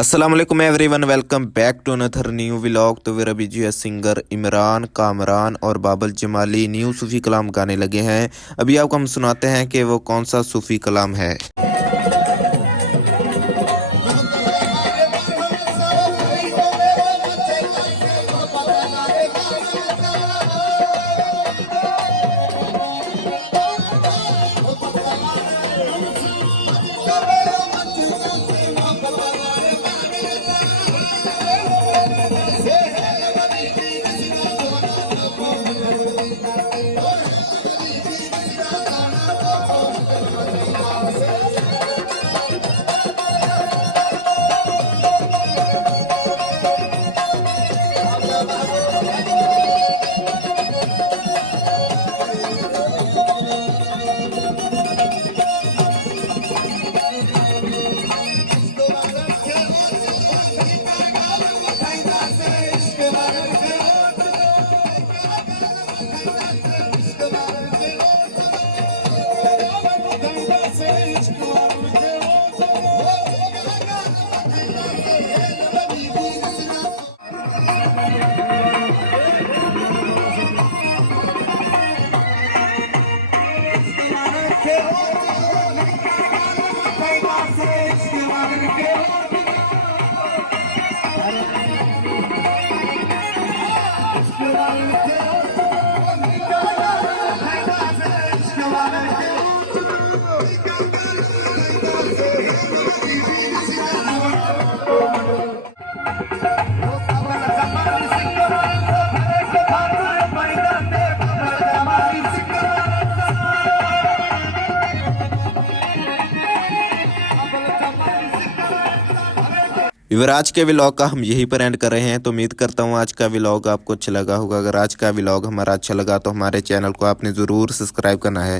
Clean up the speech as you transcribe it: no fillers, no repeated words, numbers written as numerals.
अस्सलाम वालेकुम everyone, welcome back to another new vlog. तो फिर अभी जो है सिंगर इमरान कामरान और बाबल जमाली न्यू सूफी कलाम गाने लगे हैं। अभी आपको हम सुनाते हैं कि वो कौन सा सूफी कलाम है। इवर आज के व्लॉग का हम यहीं पर एंड कर रहे हैं। तो उम्मीद करता हूँ आज का व्लॉग आपको अच्छा लगा होगा। अगर आज का व्लॉग हमारा अच्छा लगा तो हमारे चैनल को आपने ज़रूर सब्सक्राइब करना है।